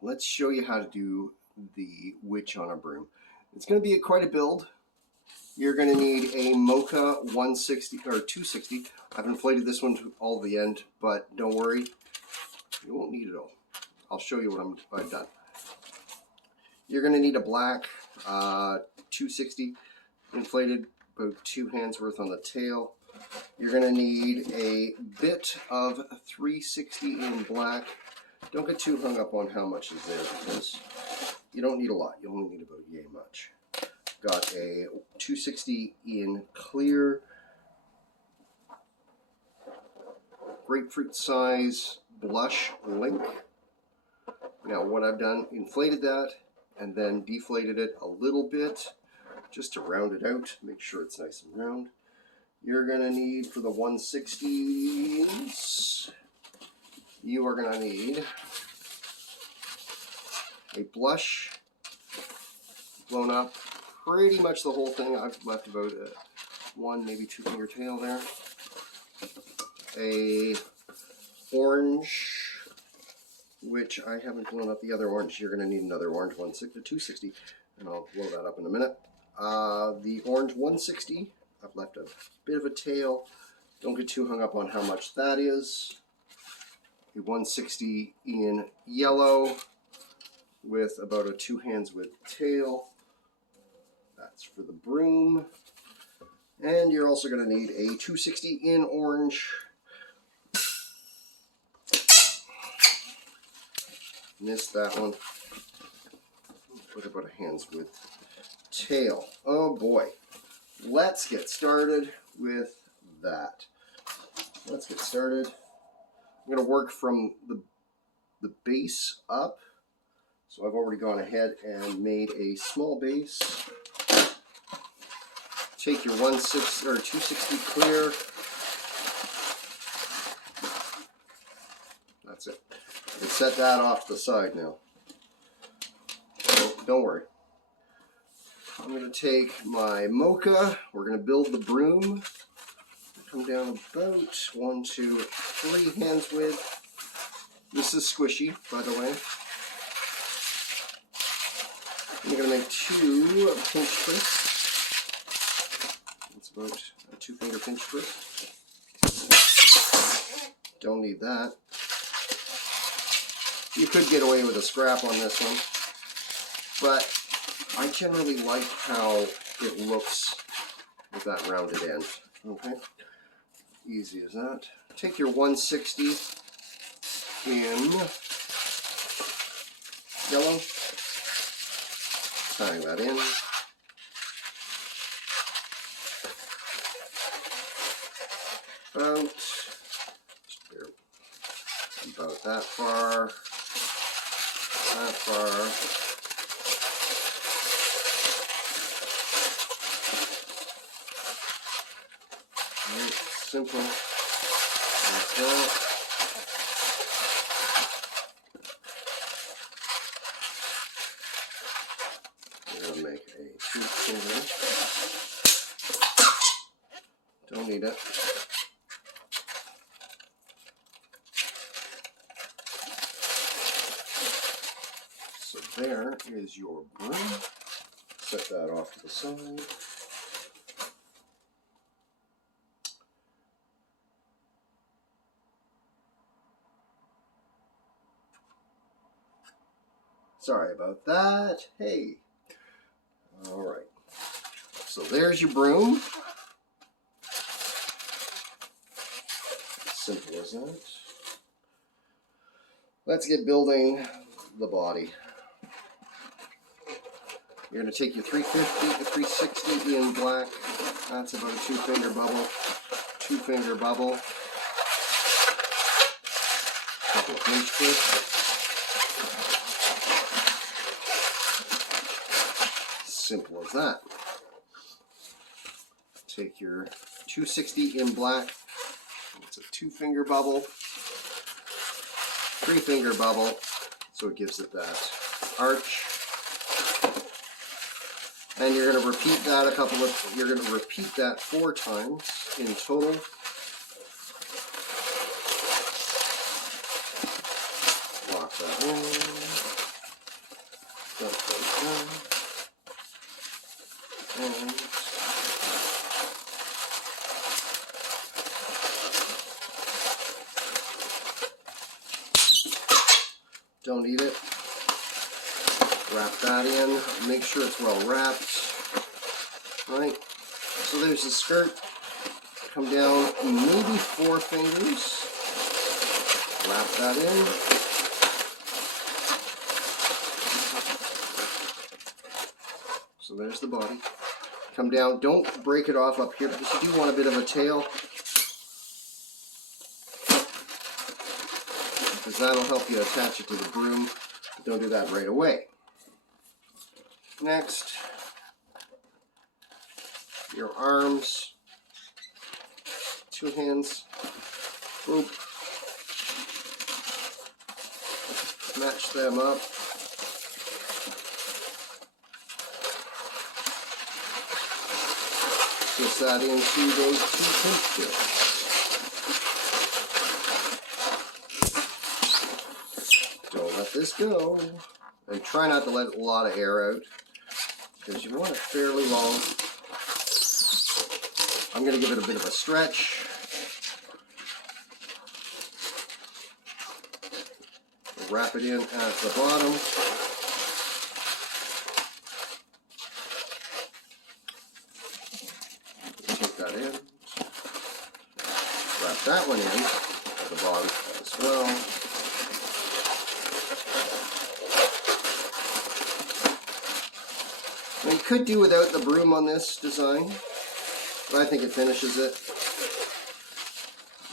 let's show you how to do the witch on a broom. It's going to be quite a build. You're going to need a mocha 160 or 260. I've inflated this one to all the end, but don't worry, you won't need it all. I'll show you what I've done. You're going to need a black 260 inflated, about 2 hands worth on the tail. You're going to need a bit of 360 in black. Don't get too hung up on how much is there because you don't need a lot. You only need about yay much. Got a 260 in clear, grapefruit size blush link. Now what I've done, inflated that and then deflated it a little bit just to round it out, make sure it's nice and round. You're going to need, for the 160s, you are going to need a blush blown up, pretty much the whole thing. I've left about a 1, maybe 2 finger tail there. A orange, which I haven't blown up the other orange. You're going to need another orange 260, and I'll blow that up in a minute. The orange 160, I've left a bit of a tail. Don't get too hung up on how much that is. A 160 in yellow with about a 2 hands width tail. That's for the broom. And you're also going to need a 260 in orange. Missed that one. With about a hand's width tail. Oh boy. Let's get started with that. Let's get started. I'm going to work from the base up. So I've already gone ahead and made a small base. Take your 160 or 260 clear. That's it. I can set that off to the side now. So don't worry. I'm going to take my mocha. We're going to build the broom. Come down about 1, 2, 3 hands width. This is squishy, by the way. I'm going to make 2 pinch twists. It's about a 2 finger pinch twist. Don't need that. You could get away with a scrap on this one, but I generally like how it looks with that rounded end. Okay, easy as that. Take your 160 in yellow, tying that in. About that far, that far. Right, simple. Like that. I'm going to make a 2 finger. Don't need it. So there is your broom. Set that off to the side. Sorry about that. Hey. All right. So there's your broom. Simple as that. Let's get building the body. You're going to take your 350 to 360 in black. That's about a 2 finger bubble. 2 finger bubble. Couple of pinch twists. Simple as that. Take your 260 in black. It's a 2 finger bubble. 3 finger bubble. So it gives it that arch. And you're going to repeat that you're going to repeat that 4 times in total. Lock that in. Don't eat it. Wrap that in. Make sure it's well wrapped. Right? So there's the skirt. Come down maybe 4 fingers. Wrap that in. So there's the body. Come down. Don't break it off up here because you do want a bit of a tail. Because that'll help you attach it to the broom. But don't do that right away. Next, your arms. 2 hands. Boop. Match them up. Twist that into those 2 pinch twists. Don't let this go. And try not to let a lot of air out because you want it fairly long. I'm going to give it a bit of a stretch. Wrap it in at the bottom. Take that in. Wrap that one in at the bottom as well. Now you could do without the broom on this design, but I think it finishes it.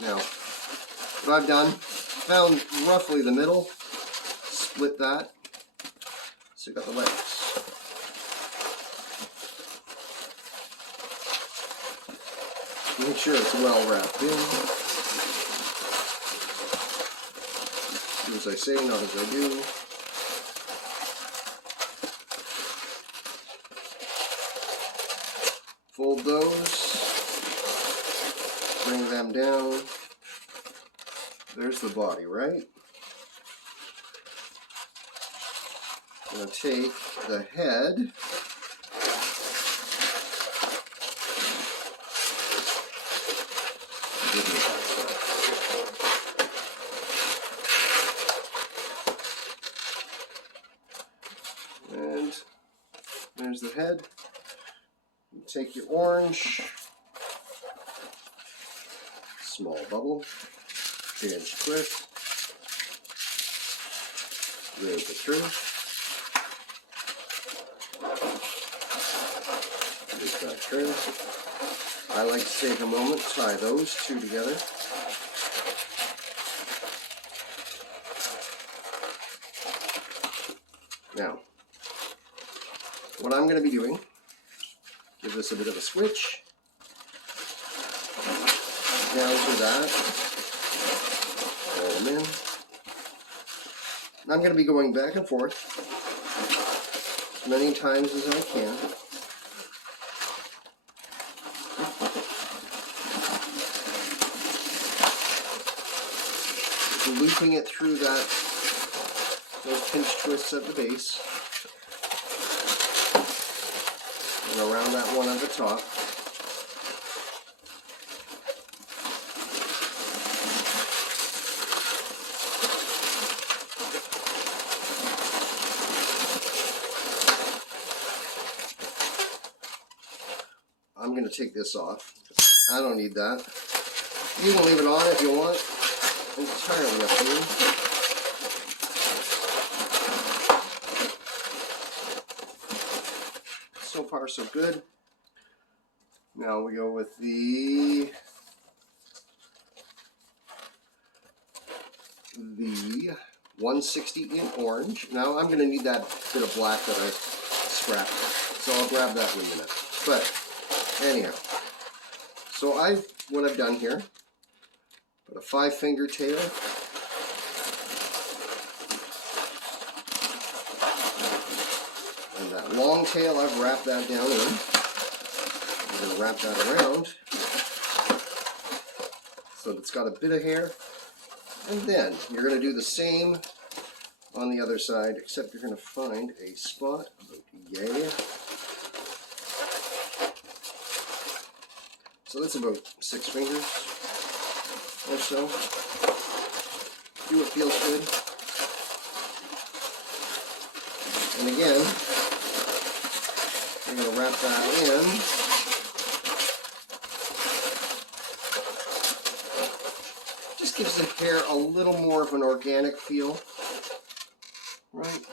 Now, what I've done, found roughly the middle, split that, so you got the legs. Make sure it's well wrapped in. Do as I say, not as I do. Fold those, bring them down. There's the body, right? I'm going to take the head, and there's the head. You take your orange, small bubble, pinch twist, rake it through. That through. I like to take a moment, tie those 2 together. Now, what I'm going to be doing, give this a bit of a switch. Down to that. Roll them in. I'm going to be going back and forth as many times as I can. Looping it through those pinch twists at the base and around that one at the top. I'm going to take this off. I don't need that. You can leave it on if you want. Entirely up to you. So far, so good. Now we go with the 160 in orange. Now I'm going to need that bit of black that I scrapped, so I'll grab that in a minute. But anyhow, so what I've done here. Put a 5-finger tail. And that long tail, I've wrapped that down in. I'm going to wrap that around so it's got a bit of hair. And then you're going to do the same on the other side, except you're going to find a spot about yay. So that's about 6 fingers. Or so. Do what feels good. And again, I'm going to wrap that in. Just gives the hair a little more of an organic feel, right?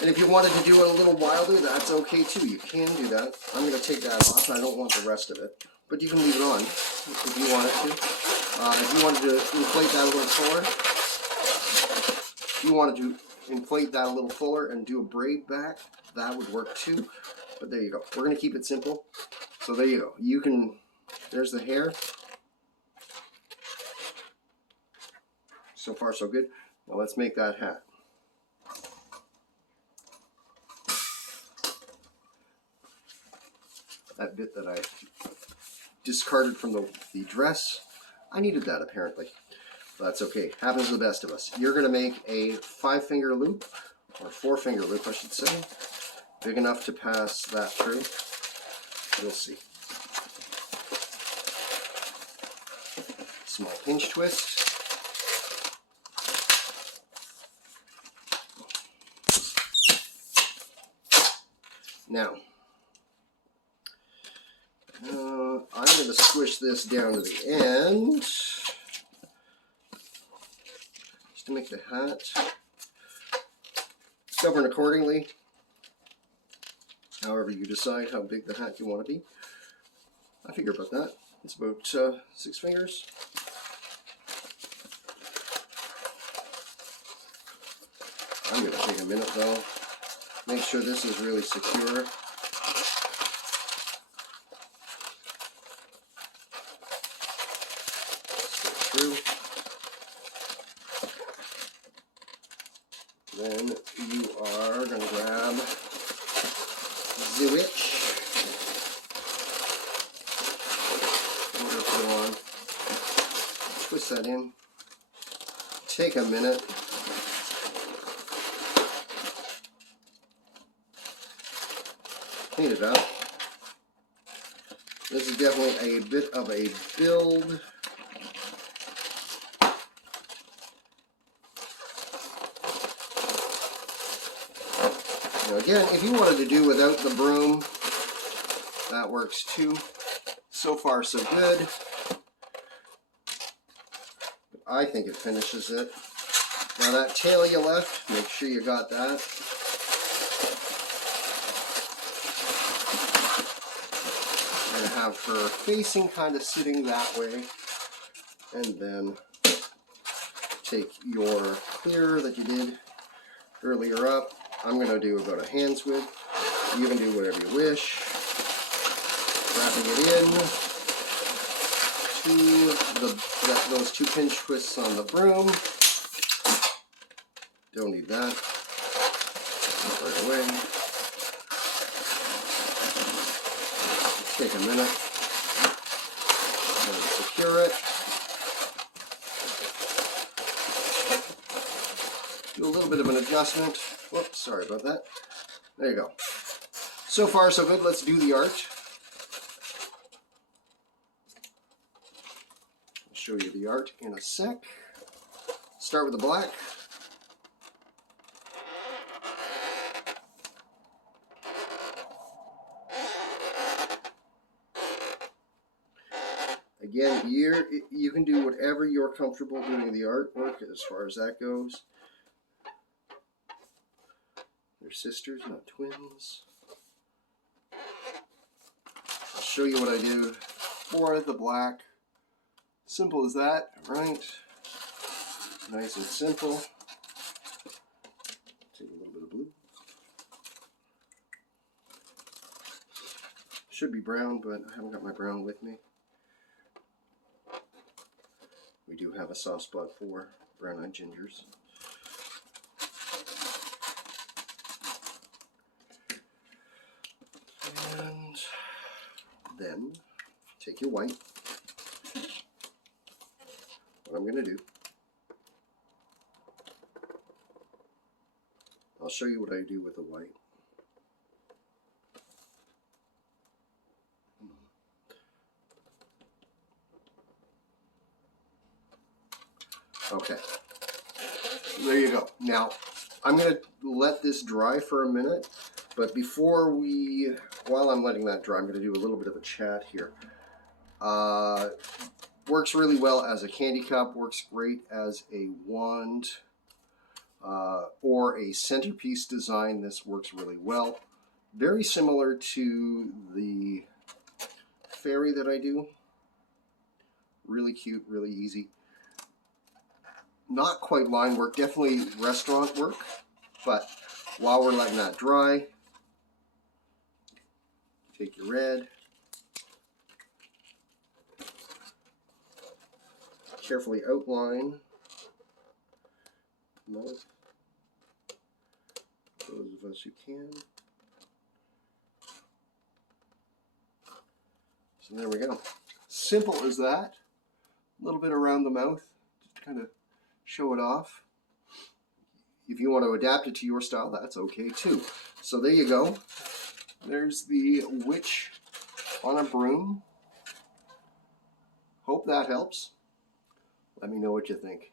And if you wanted to do it a little wilder, that's okay too. You can do that. I'm going to take that off. I don't want the rest of it. But you can leave it on if you wanted to. If you wanted to inflate that a little fuller, and do a braid back, that would work too. But there you go. We're going to keep it simple. So there you go. You can, there's the hair. So far so good. Now let's make that hat. That bit that I discarded from the dress, I needed that apparently. That's okay. Happens to the best of us. You're going to make a 5-finger loop, or 4-finger loop I should say, big enough to pass that through. You'll see. Small pinch twist. Now, I'm going to squish this down to the end, just to make the hat govern accordingly, however you decide how big the hat you want to be. I figure about that. It's about 6 fingers. I'm going to take a minute though, make sure this is really secure. Through. Then you are going to grab the witch. Put it on. Twist that in. Take a minute. Clean it up. This is definitely a bit of a build. Now again, if you wanted to do without the broom, that works too. So far so good. I think it finishes it. Now that tail you left, make sure you got that. And have her facing kind of sitting that way. And then take your clear that you did earlier up. I'm going to do about a hand's width. You can do whatever you wish. Wrapping it in to those 2 pinch twists on the broom. Don't need that. Right away. Take a minute. And secure it. Do a little bit of an adjustment. Whoops, sorry about that. There you go. So far, so good. Let's do the art. I'll show you the art in a sec. Start with the black. Again, you can do whatever you're comfortable doing the artwork as far as that goes. They're sisters, not twins. I'll show you what I do for the black. Simple as that, right? Nice and simple. Take a little bit of blue. Should be brown, but I haven't got my brown with me. We do have a soft spot for brown-eyed gingers. And then take your white. What I'm going to do, I'll show you what I do with the white. Okay. There you go. Now, I'm going to let this dry for a minute, but while I'm letting that dry, I'm going to do a little bit of a chat here. Works really well as a candy cup, works great as a wand or a centerpiece design. This works really well. Very similar to the fairy that I do. Really cute, really easy. Not quite line work, definitely restaurant work, but while we're letting that dry, take your red, carefully outline those of us who can. So there we go. Simple as that. A little bit around the mouth, just to kind of show it off. If you want to adapt it to your style, that's okay too. So there you go. There's the witch on a broom. Hope that helps. Let me know what you think.